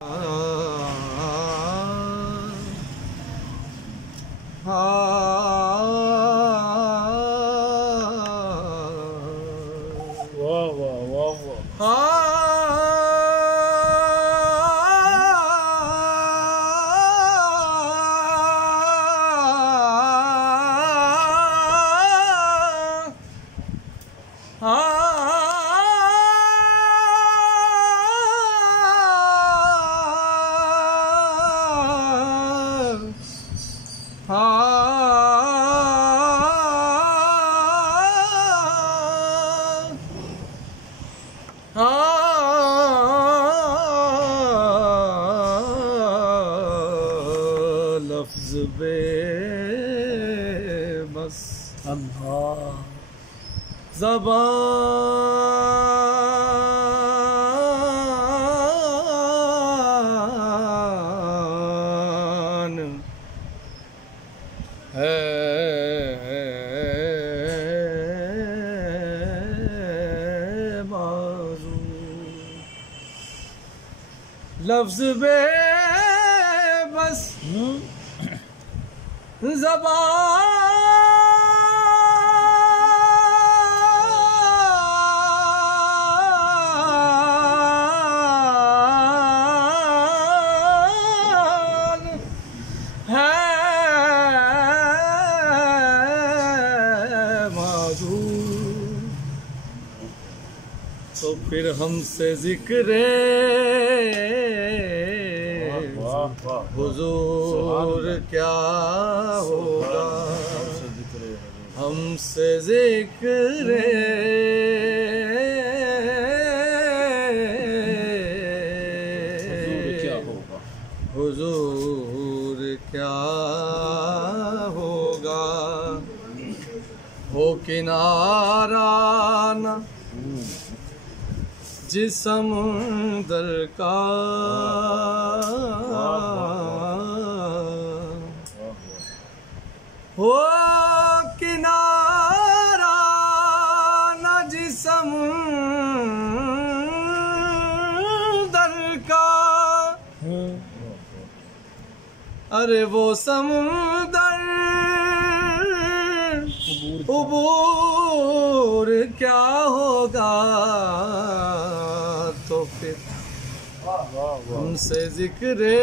वाह वाह वाह वाह। लफ्ज़ बेबस अल्लाह ज़बान है माज़ूर। लफ्ज़ बेबस ज़बान है माज़ूर। तो फिर हमसे ज़िक्रे हुजूर क्या होगा, हमसे ज़िक्रे हुजूर क्या होगा। हो किनारा ना जिस्म दर का, हो किनारा न जिस्म दर का। अरे वो समुंदर उबूर क्या होगा। तो फिर हमसे ज़िक्रे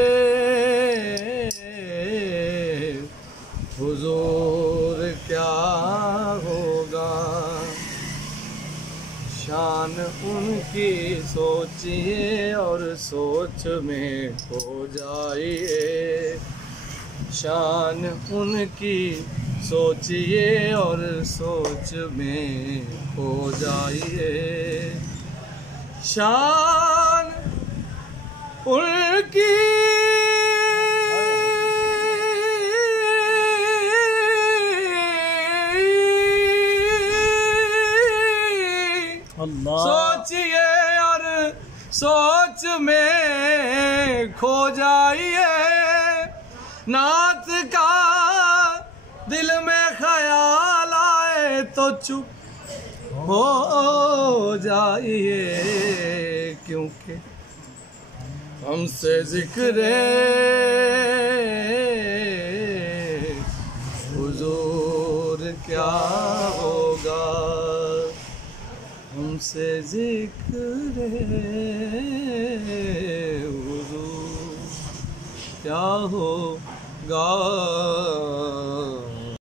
हुजूर क्या होगा। शान उनकी सोचिए और सोच में खो जाइए। शान उनकी सोचिए और सोच में खो जाइए। शान उनकी सोचिए और सोच में खो जाइए। नात का दिल में ख्याल आए तो चुप हो जाइए, क्योंकि हमसे ज़िक्रे हुजूर क्या होगा। हमसे ज़िक्रे हुजूर क्या होगा।